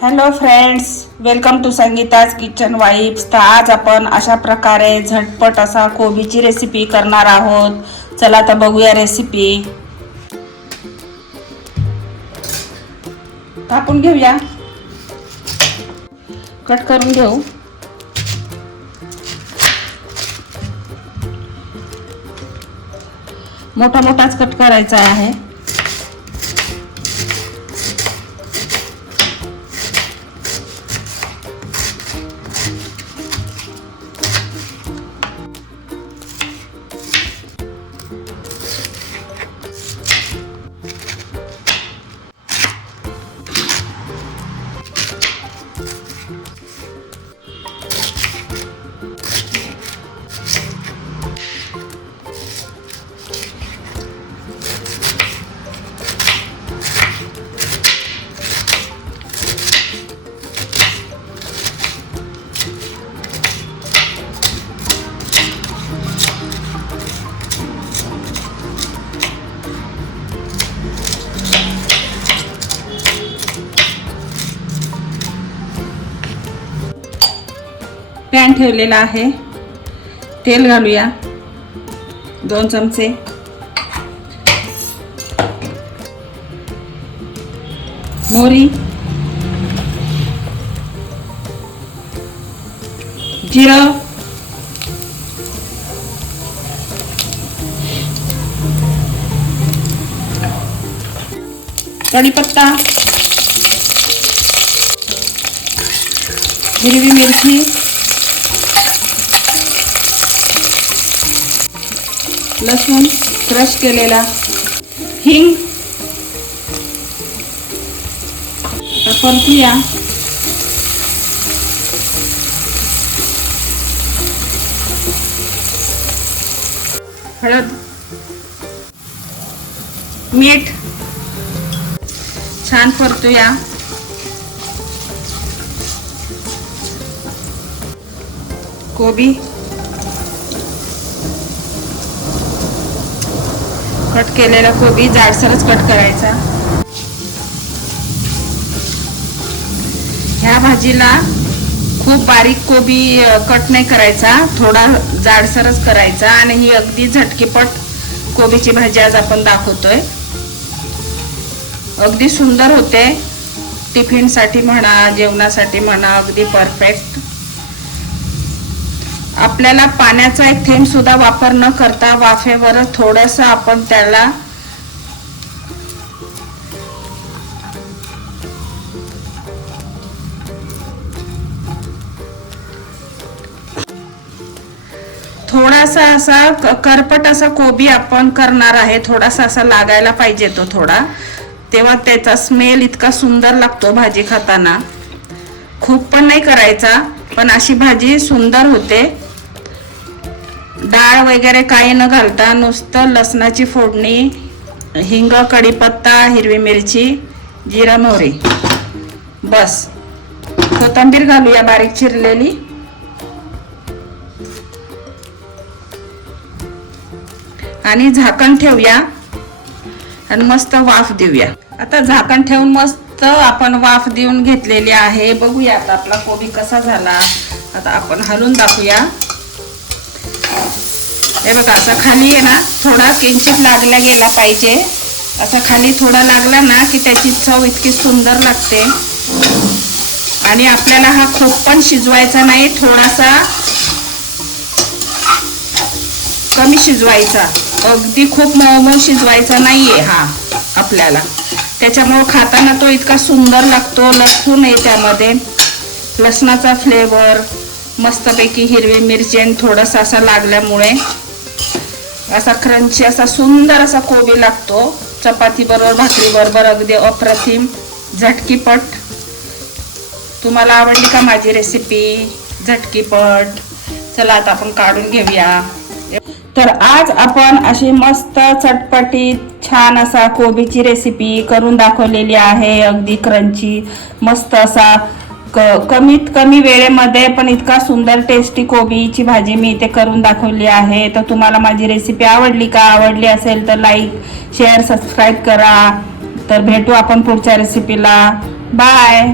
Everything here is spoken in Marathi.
Hello friends, welcome to Sangeeta's kitchen vibes. तर आज आपण अशा प्रकारे झटपट असा कोबीची रेसिपी करणार आहोत। चला तर बघूया रेसिपी। कापून घेऊया, कट करून घेऊ। मोठा मोठाच कट करायचा आहे। पॅन ठेवलेला आहे, तेल घालूया 2 चमचे। मोहरी, जिरं, कढीपत्ता, हिरवी मिरची, लसूण क्रश केलेला, हिंग, परतूया। हळद, मीठ, छान परतूया। कोबी कट केलेला कोबी जाडसरच कट करायचा। ह्या भाजीला खूप बारीक कोबी कट नाही करायचा, थोडा जाडसरच करायचा। आणि ही अगदी झटकीपट कोबीची भाजी आज आपण दाखवतोय। अगदी सुंदर होते, टिफिन साठी म्हणा, जेवणासाठी म्हणा, अगदी परफेक्ट। आपल्याला पाण्याचा एक थेंब सुद्धा वापर न करता वाफेवर थोडंसं आपण त्याला थोडासा असा करपट असा कोबी आपण करणार आहे। थोडासा असा लागायला पाहिजे तो थोडा, तेव्हा त्याचा स्मेल इतका सुंदर लागतो भाजी खाताना। खूप पण नाही करायचा, पण अशी भाजी सुंदर होते। डाळ वगैरे काही न घालता नुसतं लसणाची फोडणी, हिंग, कढीपत्ता, हिरवी मिरची, जिरा, मोहरी, बस। कोथिंबीर घालूया बारीक चिरलेली, आणि झाकण ठेवूया आणि मस्त वाफ देऊया। आता झाकण ठेवून मस्त आपण वाफ देऊन घेतलेली आहे। बघूया आता आपला कोबी कसा झाला। आता आपण हलवून दाखवूया। हे बघा, असा खाली आहे ना, थोडा किंचित लागला गेला पाहिजे। असा खाली थोडा लागला ना की त्याची चव इतकी सुंदर लागते। आणि आपल्याला हा खूप पण शिजवायचा नाही, थोडासा कमी शिजवायचा, अगदी खूप मऊ शिजवायचा नाहीये हा आपल्याला। त्याच्यामुळे खाताना तो इतका सुंदर लागतो। लसूण आहे त्यामध्ये, लसणाचा फ्लेवर मस्तपैकी, हिरवी मिरची आणि थोडासा असा लागल्यामुळे असा क्रंची असा सुंदर असा कोबी लागतो। चपाती बरोबर, भाकरी बरोबर अगदी अप्रतिम, झटकीपट। तुम्हाला आवडली का माझी रेसिपी झटकीपट? चला आता आपण काढून घेऊया। तर आज आपण अशी मस्त चटपटीत छान असा कोबीची रेसिपी करून दाखवलेली आहे। अगदी क्रंची, मस्त असा कमीत कमी वेळेमध्ये पण इतका सुंदर टेस्टी कोबीची भाजी मी इथे करून दाखवली आहे। तर तुम्हाला माझी रेसिपी आवडली का? आवडली असेल तर लाईक, शेअर, सबस्क्राईब करा। तर भेटू आपण पुढच्या रेसिपीला। बाय।